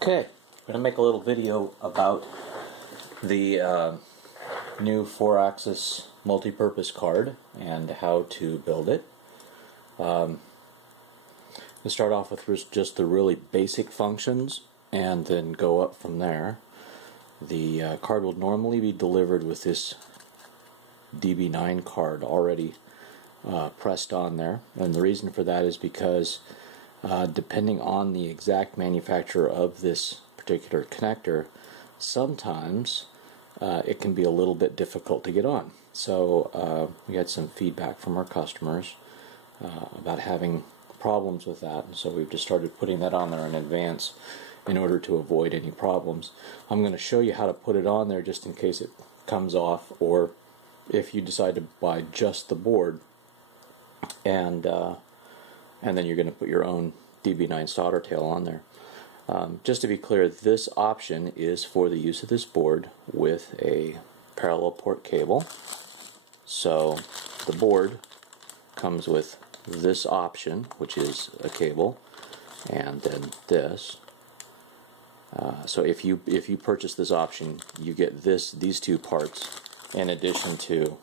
Okay, I'm going to make a little video about the new 4-axis multi-purpose card and how to build it. We'll start off with just the really basic functions and then go up from there. The card will normally be delivered with this DB9 card already pressed on there, and the reason for that is because depending on the exact manufacturer of this particular connector, sometimes it can be a little bit difficult to get on. So we had some feedback from our customers about having problems with that, and so we've just started putting that on there in advance in order to avoid any problems. I'm going to show you how to put it on there just in case it comes off, or if you decide to buy just the board and then you're going to put your own DB9 solder tail on there. Just to be clear, this option is for the use of this board with a parallel port cable. So the board comes with this option, which is a cable, and then this. So if you purchase this option, you get these two parts in addition to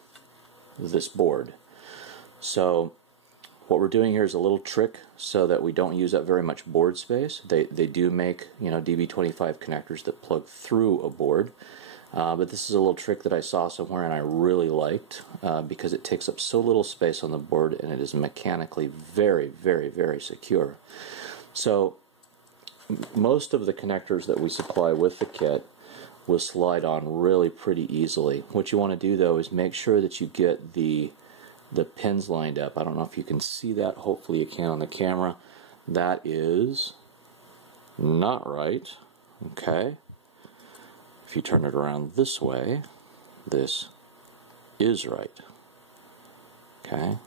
this board. So what we're doing here is a little trick so that we don't use up very much board space. They do make, you know, DB25 connectors that plug through a board, but this is a little trick that I saw somewhere and I really liked because it takes up so little space on the board and it is mechanically very, very, very secure. So most of the connectors that we supply with the kit will slide on really pretty easily. What you want to do though is make sure that you get the pins lined up. I don't know if you can see that. Hopefully you can on the camera. That is not right. Okay. If you turn it around this way, this is right. Okay.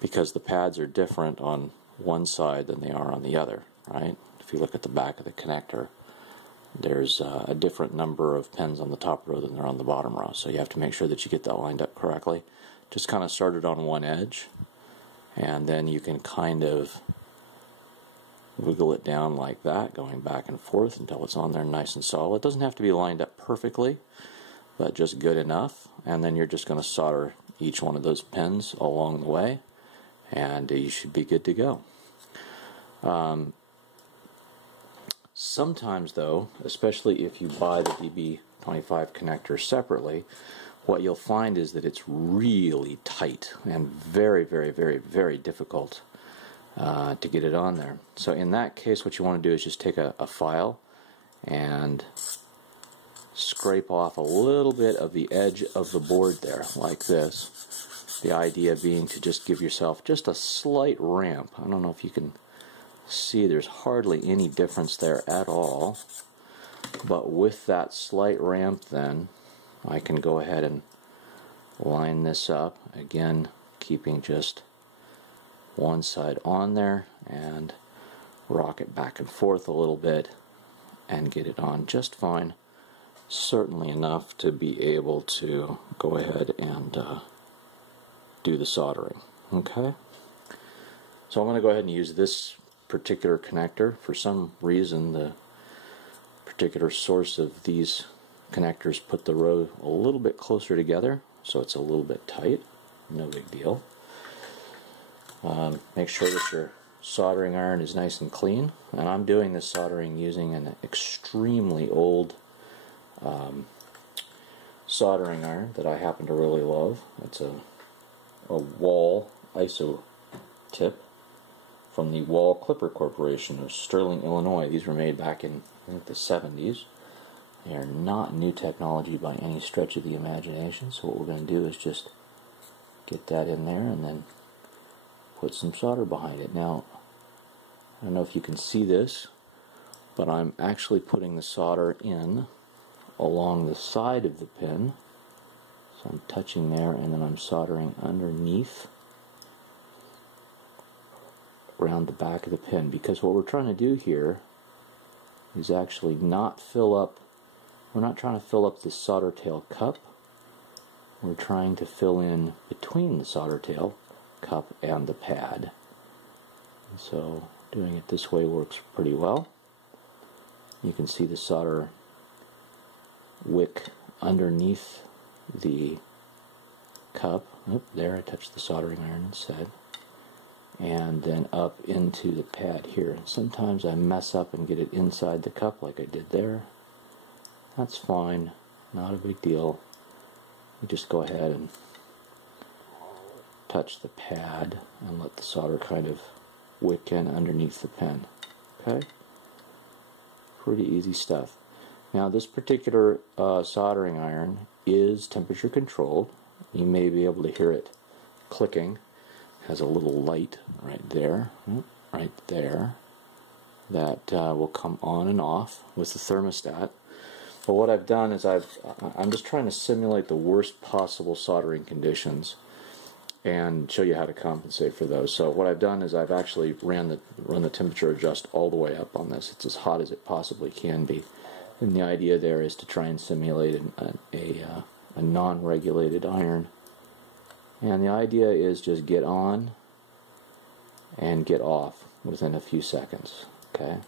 Because the pads are different on one side than they are on the other, right? If you look at the back of the connector, there's a different number of pins on the top row than there are on the bottom row. So you have to make sure that you get that lined up correctly. Just kind of start it on one edge, and then you can kind of wiggle it down like that, going back and forth until it's on there nice and solid. It doesn't have to be lined up perfectly, but just good enough. And then you're just going to solder each one of those pins along the way, and you should be good to go. Sometimes though, especially if you buy the DB25 connector separately, what you'll find is that it's really tight and very, very, very, very difficult to get it on there. So in that case, what you want to do is just take a file and scrape off a little bit of the edge of the board there, like this. The idea being to just give yourself just a slight ramp. I don't know if you can see, there's hardly any difference there at all. But with that slight ramp then, I can go ahead and line this up, again keeping just one side on there, and rock it back and forth a little bit and get it on just fine, certainly enough to be able to go ahead and do the soldering. Okay, so I'm going to go ahead and use this particular connector. For some reason the particular source of these connectors put the row a little bit closer together, so it's a little bit tight. No big deal. Make sure that your soldering iron is nice and clean, and I'm doing this soldering using an extremely old soldering iron that I happen to really love. It's a Wall ISO tip from the Wall Clipper Corporation of Sterling, Illinois. These were made back in, I think, the 70s. They are not new technology by any stretch of the imagination, so what we're going to do is just get that in there and then put some solder behind it. Now, I don't know if you can see this, but I'm actually putting the solder in along the side of the pin. So I'm touching there, and then I'm soldering underneath around the back of the pin, because what we're trying to do here is actually not fill up. We're not trying to fill up the solder tail cup. We're trying to fill in between the solder tail cup and the pad. And so doing it this way works pretty well. You can see the solder wick underneath the cup. Oop, there I touched the soldering iron instead. And then up into the pad here. Sometimes I mess up and get it inside the cup like I did there. That's fine, not a big deal. You just go ahead and touch the pad and let the solder kind of wick in underneath the pen. Okay? Pretty easy stuff. Now this particular soldering iron is temperature controlled. You may be able to hear it clicking. Has a little light right there, that will come on and off with the thermostat. But what I've done is I'm just trying to simulate the worst possible soldering conditions and show you how to compensate for those. So what I've done is I've actually run the temperature adjust all the way up on this. It's as hot as it possibly can be, and the idea there is to try and simulate a non-regulated iron. And the idea is just get on and get off within a few seconds. Okay?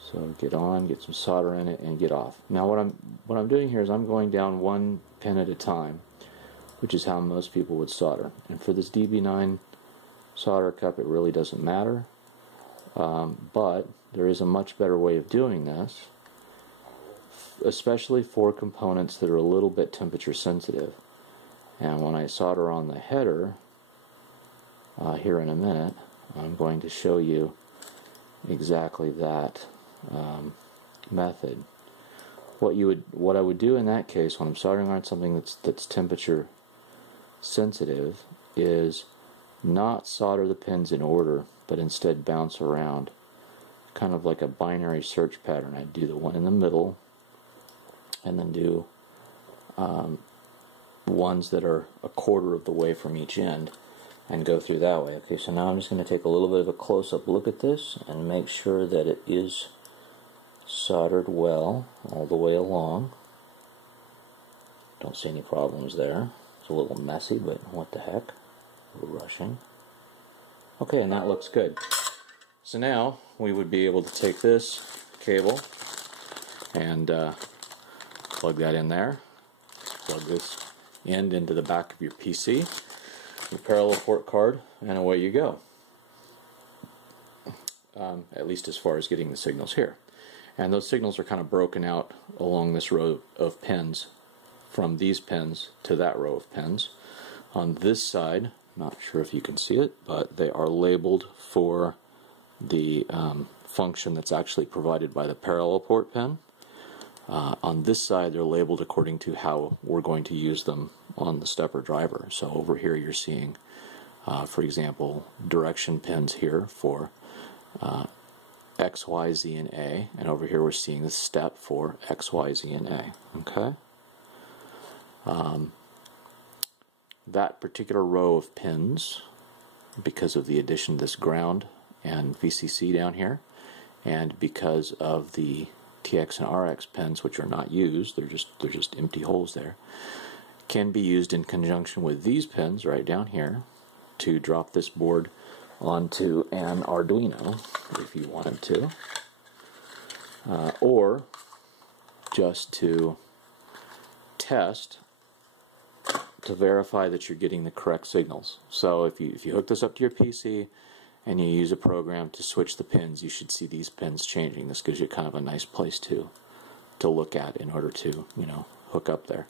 So get on, get some solder in it, and get off. Now what I'm doing here is I'm going down one pin at a time, which is how most people would solder. And for this DB9 solder cup, it really doesn't matter. But there is a much better way of doing this, especially for components that are a little bit temperature sensitive. And when I solder on the header here in a minute, I'm going to show you exactly that method. What I would do in that case when I'm soldering on something that's temperature sensitive is not solder the pins in order, but instead bounce around, kind of like a binary search pattern. I'd do the one in the middle, and then do ones that are a quarter of the way from each end, and go through that way. Okay, so now I'm just going to take a little bit of a close-up look at this and make sure that it is soldered well all the way along. Don't see any problems there. It's a little messy, but what the heck? A little rushing. Okay, and that looks good. So now we would be able to take this cable and plug that in there. Plug this end into the back of your PC, your parallel port card, and away you go. At least as far as getting the signals here. And those signals are kind of broken out along this row of pins, from these pins to that row of pins. On this side, not sure if you can see it, but they are labeled for the function that's actually provided by the parallel port pin. On this side, they're labeled according to how we're going to use them on the stepper driver. So over here you're seeing, for example, direction pins here for X, Y, Z, and A, and over here we're seeing the step for X, Y, Z, and A. Okay? That particular row of pins, because of the addition of this ground and VCC down here, and because of the TX and RX pins, which are not used, they're just empty holes there, can be used in conjunction with these pins right down here to drop this board onto an Arduino if you wanted to, or just to test to verify that you're getting the correct signals. So if you hook this up to your PC and you use a program to switch the pins, you should see these pins changing. This gives you kind of a nice place to look at in order to, hook up there.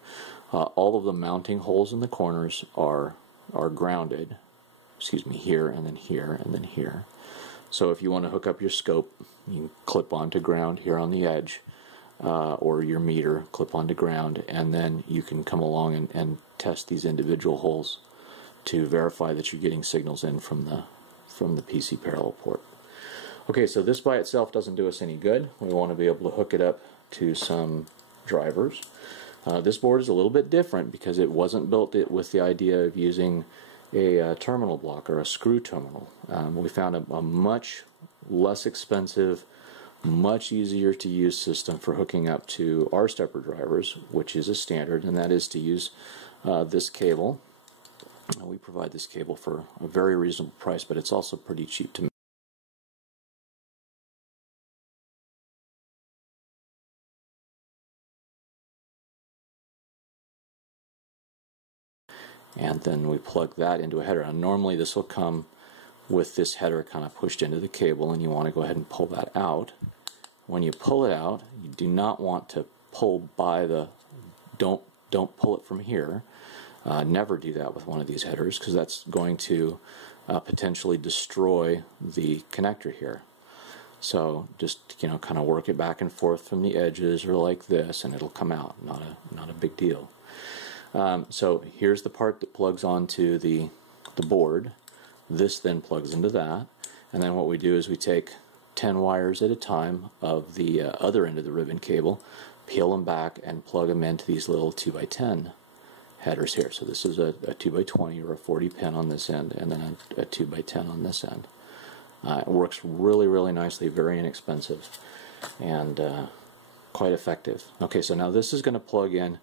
All of the mounting holes in the corners are grounded. Excuse me, here and then here and then here. So if you want to hook up your scope, you can clip onto ground here on the edge, or your meter, clip onto ground, and then you can come along and test these individual holes to verify that you're getting signals in from the PC parallel port. Okay, so this by itself doesn't do us any good. We want to be able to hook it up to some drivers. This board is a little bit different because it wasn't built with the idea of using a terminal block or a screw terminal. We found a much less expensive, much easier to use system for hooking up to our stepper drivers, which is a standard, and that is to use this cable. We provide this cable for a very reasonable price, but it's also pretty cheap to make. and then we plug that into a header. And normally this will come with this header kind of pushed into the cable, and you want to go ahead and pull that out. When you pull it out, you do not want to pull by the, don't pull it from here. Never do that with one of these headers, because that's going to potentially destroy the connector here. So just, you know, kind of work it back and forth from the edges or like this, and it'll come out. Not a big deal. So here's the part that plugs onto the board. This then plugs into that, and then what we do is we take 10 wires at a time of the other end of the ribbon cable, peel them back, and plug them into these little 2x10 headers here. So this is a 2x20 or a 40 pin on this end, and then a 2x10 on this end. It works really, really nicely, very inexpensive, and quite effective. Okay, so now this is going to plug in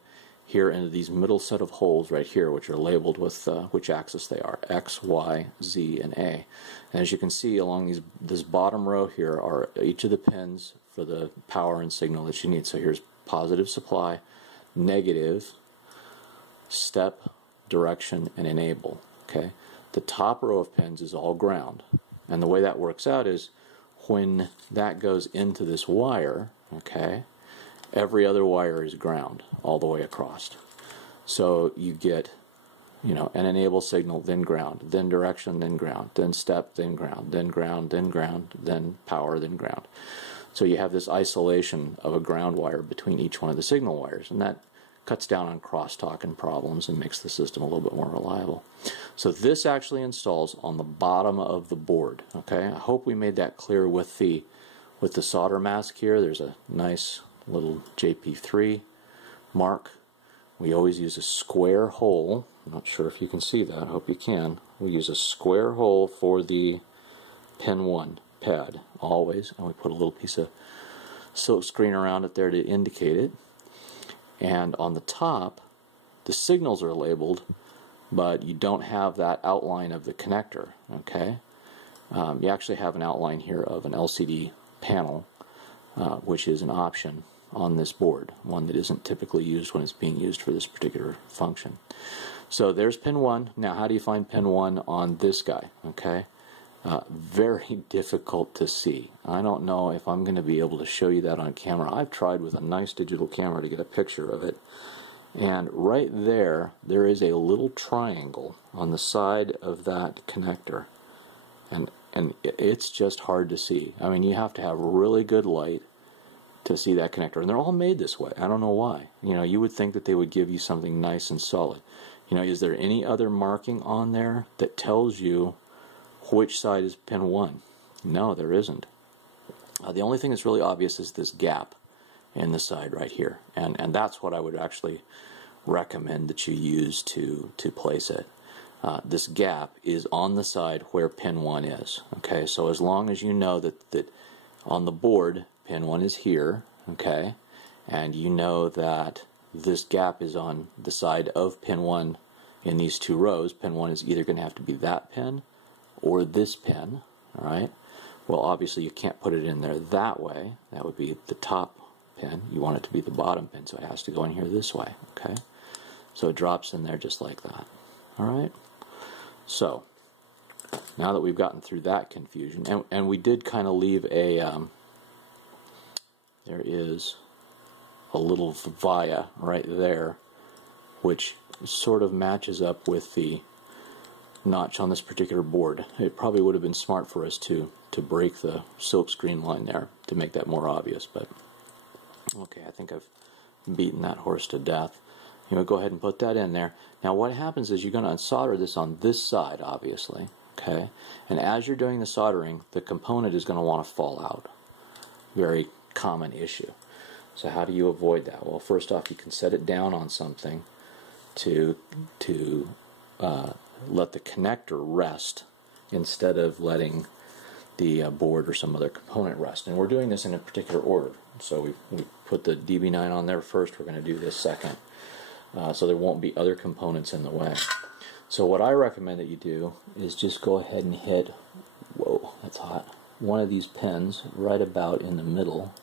here into these middle set of holes right here, which are labeled with which axis they are, X, Y, Z, and A. And as you can see along this bottom row here are each of the pins for the power and signal that you need. So here's positive supply, negative, step, direction, and enable. Okay, the top row of pins is all ground, and the way that works out is when that goes into this wire, okay, every other wire is ground all the way across. So you get, you know, an enable signal, then ground, then direction, then ground, then step, then ground, then ground, then ground, then power, then ground. So you have this isolation of a ground wire between each one of the signal wires, and that cuts down on crosstalk and problems and makes the system a little bit more reliable. So this actually installs on the bottom of the board. Okay, I hope we made that clear with the solder mask here. There's a nice little JP3 mark. We always use a square hole. I'm not sure if you can see that. I hope you can. We use a square hole for the pin 1 pad always, and we put a little piece of silk screen around it there to indicate it. And on the top, the signals are labeled, but you don't have that outline of the connector. Okay, you actually have an outline here of an LCD panel, which is an option on this board, one that isn't typically used when it's being used for this particular function. So there's pin 1. Now how do you find pin 1 on this guy? Okay, very difficult to see. I don't know if I'm going to be able to show you that on camera. I've tried with a nice digital camera to get a picture of it, and right there is a little triangle on the side of that connector, and it's just hard to see. I mean, you have to have really good light to see that connector, and they're all made this way. I don't know why. You know, you would think that they would give you something nice and solid. You know, is there any other marking on there that tells you which side is pin 1? No, there isn't. The only thing that's really obvious is this gap in the side right here, and that's what I would actually recommend that you use to place it. This gap is on the side where pin 1 is. Okay, so as long as you know that on the board pin 1 is here, okay, and you know that this gap is on the side of pin 1 in these 2 rows, pin 1 is either going to have to be that pin or this pin. Alright, well obviously you can't put it in there that way. That would be the top pin. You want it to be the bottom pin, so it has to go in here this way. Okay, so it drops in there just like that. Alright, so now that we've gotten through that confusion, and we did kind of leave a there is a little via right there which sort of matches up with the notch on this particular board. It probably would have been smart for us to break the silk screen line there to make that more obvious, but okay, I think I've beaten that horse to death. You know, go ahead and put that in there. Now what happens is you're going to unsolder this on this side, obviously, okay, and as you're doing the soldering, the component is going to want to fall out. Very common issue. So how do you avoid that? Well, first off, you can set it down on something to let the connector rest instead of letting the board or some other component rest. And we're doing this in a particular order. So we put the DB9 on there first. We're going to do this second, so there won't be other components in the way. So what I recommend that you do is just go ahead and hit, whoa, that's hot, one of these pins right about in the middle.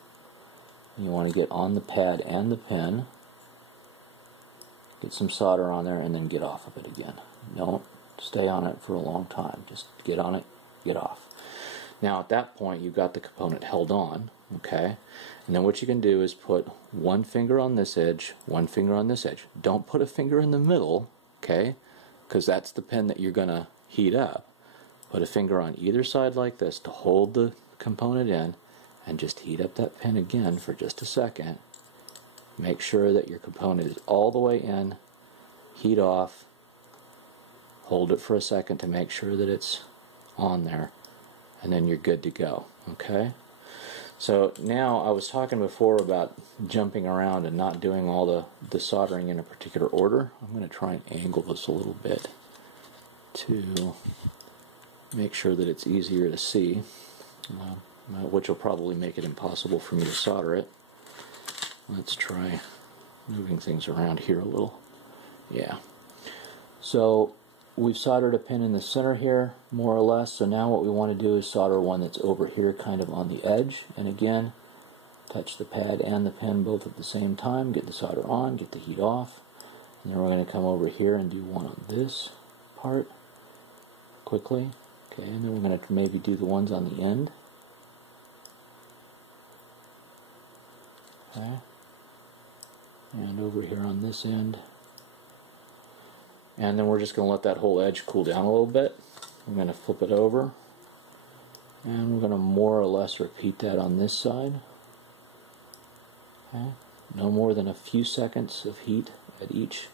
You want to get on the pad and the pin, get some solder on there, and then get off of it again. Don't stay on it for a long time. Just get on it, get off. Now at that point you've got the component held on, okay? And then what you can do is put one finger on this edge, one finger on this edge. Don't put a finger in the middle, okay? Because that's the pin that you're going to heat up. Put a finger on either side like this to hold the component in, and just heat up that pin again for just a second. Make sure that your component is all the way in, heat off, hold it for a second to make sure that it's on there, and then you're good to go, okay? So now, I was talking before about jumping around and not doing all the soldering in a particular order. I'm going to try and angle this a little bit to make sure that it's easier to see, which will probably make it impossible for me to solder it. Let's try moving things around here a little. Yeah. So we've soldered a pin in the center here, more or less. So now what we want to do is solder one that's over here, kind of on the edge. And again, touch the pad and the pin both at the same time. Get the solder on, get the heat off. And then we're going to come over here and do one on this part quickly. Okay, and then we're going to maybe do the ones on the end. Okay. And over here on this end. And then we're just going to let that whole edge cool down a little bit. I'm going to flip it over. And we're going to more or less repeat that on this side. Okay. No more than a few seconds of heat at each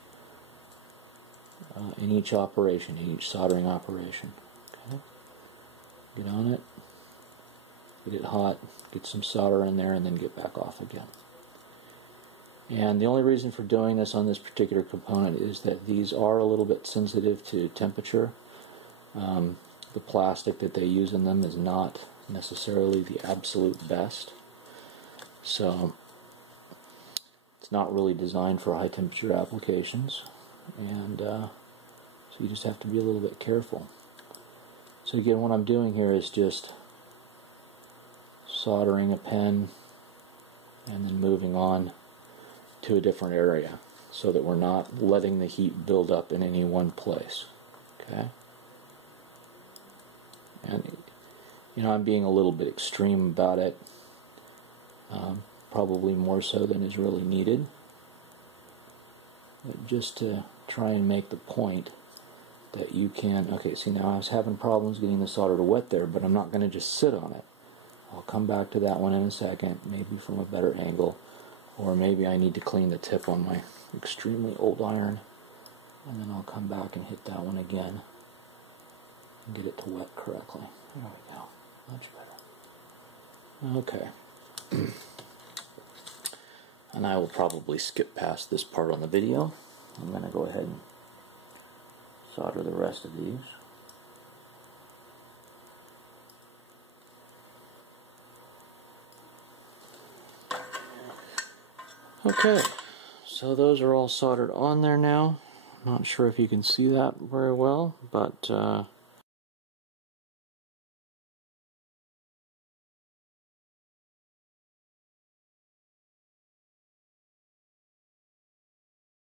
in each operation, in each soldering operation. Okay. Get on it, get it hot, get some solder in there, and then get back off again. And the only reason for doing this on this particular component is that these are a little bit sensitive to temperature. The plastic that they use in them is not necessarily the absolute best. So it's not really designed for high temperature applications. And so you just have to be a little bit careful. So again, what I'm doing here is just soldering a pen and then moving on to a different area so that we're not letting the heat build up in any one place. Okay? And you know, I'm being a little bit extreme about it, probably more so than is really needed, but just to try and make the point that you can. Okay, see, now I was having problems getting the solder to wet there, but I'm not going to just sit on it. I'll come back to that one in a second, maybe from a better angle, or maybe I need to clean the tip on my extremely old iron, and then I'll come back and hit that one again and get it to wet correctly. There we go. Much better. Okay. And I will probably skip past this part on the video. I'm going to go ahead and solder the rest of these. Okay, so those are all soldered on there now. Not sure if you can see that very well, but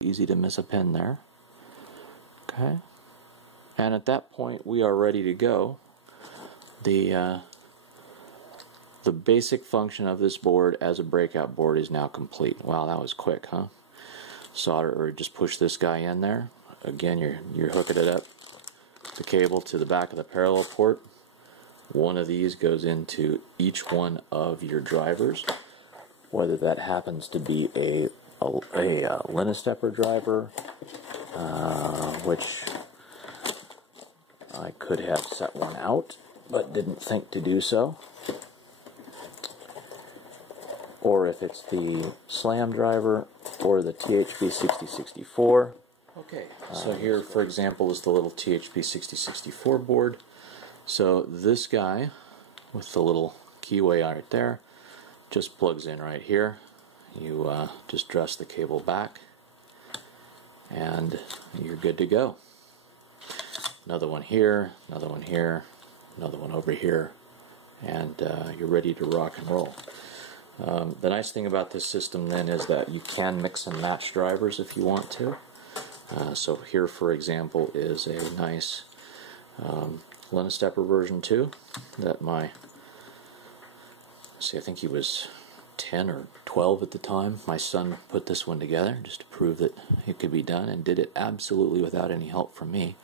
easy to miss a pin there. Okay, and at that point we are ready to go. The basic function of this board as a breakout board is now complete. Wow, that was quick, huh? Solder, or just push this guy in there. Again, you're hooking it up, the cable to the back of the parallel port. One of these goes into each one of your drivers, whether that happens to be a Linistepper driver, which I could have set one out, but didn't think to do so. Or if it's the SLAM driver or the THP 6064. Okay, so here, for example, is the little THP 6064 board. So this guy with the little keyway right there just plugs in right here. You just dress the cable back and you're good to go. Another one here, another one here, another one over here, and you're ready to rock and roll. The nice thing about this system then is that you can mix and match drivers if you want to. So here, for example, is a nice Linistepper version 2 that I think he was 10 or 12 at the time. My son put this one together just to prove that it could be done, and did it absolutely without any help from me,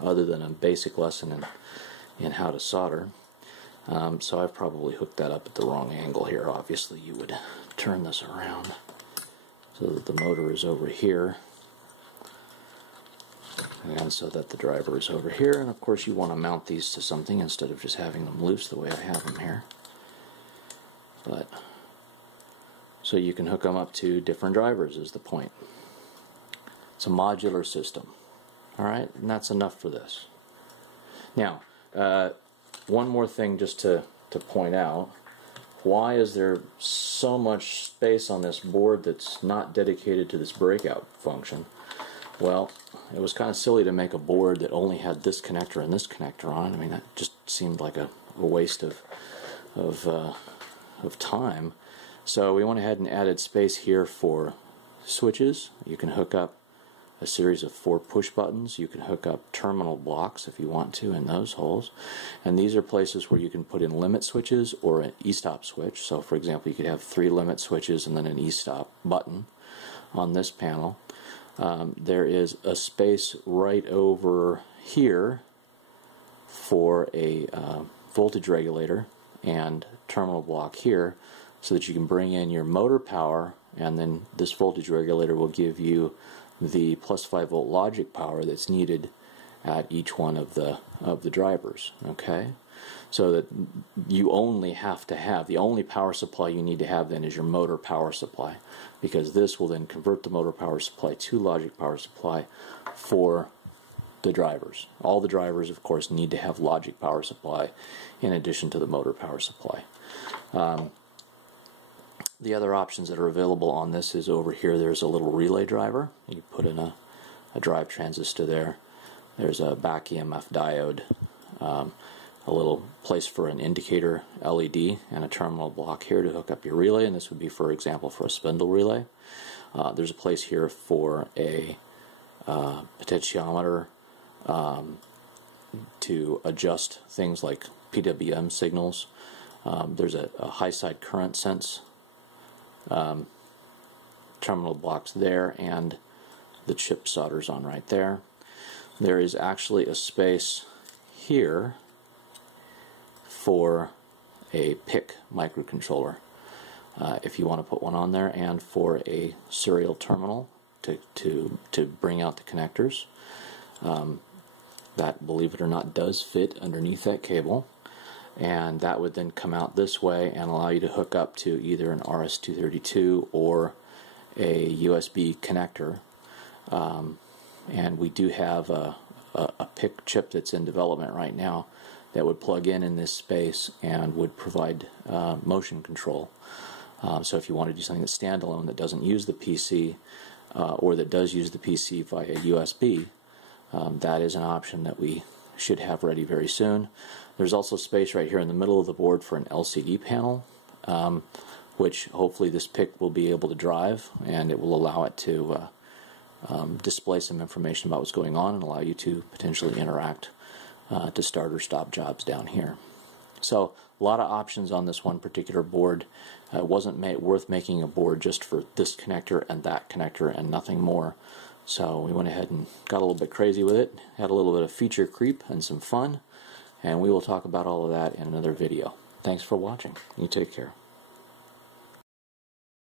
other than a basic lesson in how to solder. So I've probably hooked that up at the wrong angle here. Obviously you would turn this around so that the motor is over here, and so that the driver is over here, and of course you want to mount these to something instead of just having them loose the way I have them here. But so you can hook them up to different drivers is the point. It's a modular system. Alright, and that's enough for this. Now, one more thing just to point out. Why is there so much space on this board that's not dedicated to this breakout function? Well, it was kind of silly to make a board that only had this connector and this connector on. I mean, that just seemed like a waste of time. So we went ahead and added space here for switches. You can hook up a series of 4 push buttons. You can hook up terminal blocks if you want to in those holes. And these are places where you can put in limit switches or an e-stop switch. So for example, you could have 3 limit switches and then an e-stop button on this panel. There is a space right over here for a voltage regulator and terminal block here, so that you can bring in your motor power, and then this voltage regulator will give you the plus 5 volt logic power that's needed at each one of the drivers. Okay, so that you only have to have, the only power supply you need to have then is your motor power supply, because this will then convert the motor power supply to logic power supply for the drivers. All the drivers, of course, need to have logic power supply in addition to the motor power supply. The other options that are available on this is over here. There's a little relay driver. You put in a drive transistor there. There's a back EMF diode, a little place for an indicator LED, and a terminal block here to hook up your relay, and this would be, for example, for a spindle relay. There's a place here for a potentiometer to adjust things like PWM signals. There's a high side current sense terminal blocks there, and the chip solders on right there. There is actually a space here for a PIC microcontroller if you want to put one on there, and for a serial terminal to bring out the connectors. That, believe it or not, does fit underneath that cable, and that would then come out this way and allow you to hook up to either an RS-232 or a USB connector. And we do have a PIC chip that's in development right now that would plug in this space and would provide motion control. So if you want to do something that's standalone that doesn't use the PC, or that does use the PC via USB, that is an option that we should have ready very soon. There's also space right here in the middle of the board for an LCD panel, which hopefully this PIC will be able to drive, and it will allow it to display some information about what's going on and allow you to potentially interact to start or stop jobs down here. So a lot of options on this one particular board. It wasn't worth making a board just for this connector and that connector and nothing more. So we went ahead and got a little bit crazy with it, had a little bit of feature creep and some fun, and we will talk about all of that in another video. Thanks for watching. You take care.